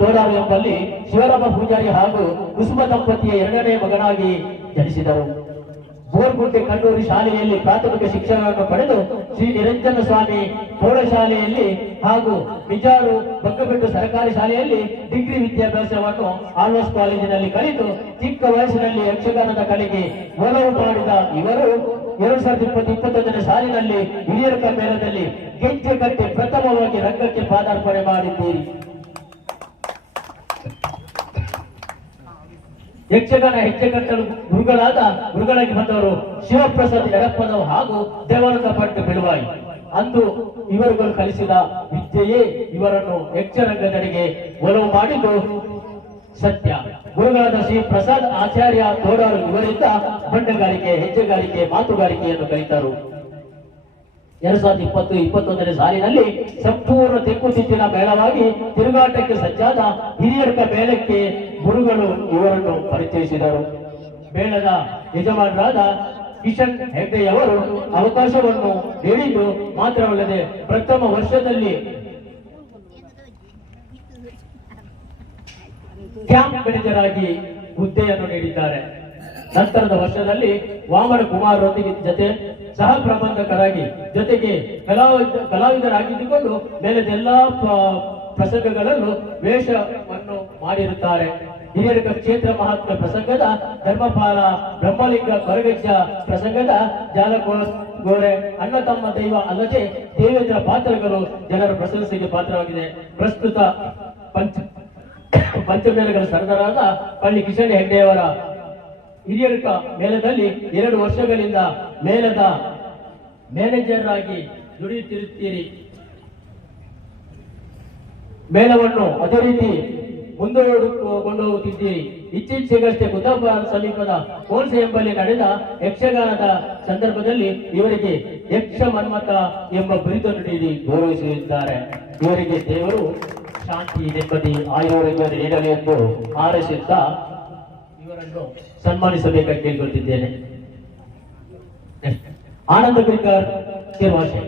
ತೋಡಾರು ಎಂಬಲ್ಲಿ ಶಿವರಾಮ ಪೂಜಾರಿ ಹಾಗೂ ಕುಸುಮ ದಂಪತಿಯ ಎರಡನೇ ಮಗನಾಗಿ ಜನಿಸಿದರು. ಬೋರ್ಗುಡ್ಡೆ ಕಣ್ಣೂರು ಶಾಲೆಯಲ್ಲಿ ಪ್ರಾಥಮಿಕ ಶಿಕ್ಷಣವನ್ನು ಪಡೆದು ಶ್ರೀ ನಿರಂಜನ ಸ್ವಾಮಿ ಪ್ರೌಢಶಾಲೆಯಲ್ಲಿ ಹಾಗೂ ಬಿಜಾರು ಬಗ್ಗಬೆಟ್ಟು ಸರ್ಕಾರಿ ಶಾಲೆಯಲ್ಲಿ ಡಿಗ್ರಿ ವಿದ್ಯಾಭ್ಯಾಸವನ್ನು ಆಳ್ವಾಸ್ ಕಾಲೇಜಿನಲ್ಲಿ ಕಲಿತು ಚಿಕ್ಕ ವಯಸ್ಸಿನಲ್ಲಿ ಯಕ್ಷಗಾನದ ಕಲೆಗೆ ಒಲವು ಮಾಡಿದ ಇವರು 2020-21ನೇ ಸಾಲಿನಲ್ಲಿ ಹಿರಿಯರ ಮೇಳದಲ್ಲಿ ಗೆಜ್ಜೆ ಕಟ್ಟಿ ಪ್ರಥಮವಾಗಿ ರಂಗಕ್ಕೆ ಪಾದಾರ್ಪಣೆ ಮಾಡಿದ್ದೀರಿ. ಯಕ್ಷಗಾನ ಹೆಜ್ಜೆ ಕಟ್ಟಲು ಗುರುಗಳಾಗಿ ಬಂದವರು ಶಿವಪ್ರಸಾದ್ ಯಡಪ್ಪನವರು ಹಾಗೂ ದೇವಾನಂದ ಭಟ್ ಬಿಳುವಾಯಿ. ಅಂದು ಇವರುಗಳು ಕಲಿಸಿದ ವಿದ್ಯೆಯೇ ಇವರನ್ನು ಯಕ್ಷರಂಗದಡಿಗೆ ಒಲವು ಮಾಡಿದ್ದು ಸತ್ಯ. ಗುರುಗಳಾದ ಶ್ರೀ ಪ್ರಸಾದ್ ಆಚಾರ್ಯ ತೋಡಾರು ಇವರಿಂದ ಬಂಡಗಾರಿಕೆ, ಹೆಜ್ಜೆಗಾರಿಕೆ, ಮಾತುಗಾರಿಕೆಯನ್ನು ಕಲಿತರು. 2020-21ನೇ ಸಾಲಿನಲ್ಲಿ ಸಂಪೂರ್ಣ ತೆಕ್ಕುತಿಟ್ಟಿನ ಮೇಳವಾಗಿ ತಿರುಗಾಟಕ್ಕೆ ಸಜ್ಜಾದ ಹಿರಿಯರ ಮೇಳಕ್ಕೆ ಗುರುಗಳು ಇವರನ್ನು ಪರಿಚಯಿಸಿದರು. ಮೇಳದ ಯಜಮಾನರಾದ ಕಿಶನ್ ಹೆಗ್ಡೆಯವರು ಅವಕಾಶವನ್ನು ನೀಡಿದ್ದು ಮಾತ್ರವಲ್ಲದೆ ಪ್ರಥಮ ವರ್ಷದಲ್ಲಿ ಕ್ಯಾಂಪ್ ಮ್ಯಾನೇಜರ್ ಆಗಿ ಹುದ್ದೆಯನ್ನು ನೀಡಿದ್ದಾರೆ. ನಂತರದ ವರ್ಷದಲ್ಲಿ ವಾಮನ ಕುಮಾರರೊಂದಿಗೆ ಜೊತೆ ಸಹ ಪ್ರಬಂಧಕರಾಗಿ ಜೊತೆಗೆ ಕಲಾವಿದರಾಗಿದ್ದುಕೊಂಡು ಮೇಲದ ಎಲ್ಲಾ ಪ್ರಸಂಗಗಳಲ್ಲೂ ವೇಷವನ್ನು ಮಾಡಿರುತ್ತಾರೆ. ಹಿರಿಯರ ಕ್ಷೇತ್ರ ಮಹಾತ್ಮ ಪ್ರಸಂಗದ ಧರ್ಮಪಾಲ, ಬ್ರಹ್ಮಲಿಂಗ ಕೊರಗಜ್ಜ ಪ್ರಸಂಗದ ಜಾಲಗೋರೆ, ಅಣ್ಣ ತಮ್ಮ ದೈವ ಅಲ್ಲದೆ ದೇವೇಂದ್ರ ಪಾತ್ರಗಳು ಜನರ ಪ್ರಶಂಸೆಗೆ ಪಾತ್ರವಾಗಿದೆ. ಪ್ರಸ್ತುತ ಪಂಚಮೇಳಗಳ ಸರದಾರಾದ ಪಳ್ಳಿ ಕಿಶನ್ ಹೆಗ್ಡೆಯವರ ಹಿರಿಯರ ಮೇಳದಲ್ಲಿ 2 ವರ್ಷಗಳಿಂದ ಮೇಳದ ಮ್ಯಾನೇಜರ್ ಆಗಿ ದುಡಿಯುತ್ತಿರುತ್ತೀರಿ. ಮೇಳವನ್ನು ಅದೇ ರೀತಿ ಮುಂದೂಡಿಕೊಂಡು ಹೋಗುತ್ತಿದ್ದೀರಿ. ಇತ್ತೀಚೆಗಷ್ಟೇ ಕುತಾಬಾದ್ ಸಮೀಪದ ಕೋಲ್ಸೆ ಎಂಬಲ್ಲಿ ನಡೆದ ಯಕ್ಷಗಾನದ ಸಂದರ್ಭದಲ್ಲಿ ಇವರಿಗೆ ಯಕ್ಷ ಮನ್ಮಥ ಎಂಬ ಬಿರುದನ್ನು ನೀಡಿ ಗೌರವಿಸಲಿದ್ದಾರೆ. ಇವರಿಗೆ ದೇವರು ಶಾಂತಿ, ನೆಮ್ಮದಿ, ಆಯುರ್ವೇದ ನೀಡಲಿ ಎಂದು ಹಾರೈಸುತ್ತಾ ಇವರನ್ನು ಸನ್ಮಾನಿಸಬೇಕಾಗಿ ಕೇಳಿಕೊಳ್ತಿದ್ದೇನೆ. ಆನಂದ ಬಿರ್ಕರ್, ಕೇರ್ವಾಶೆ.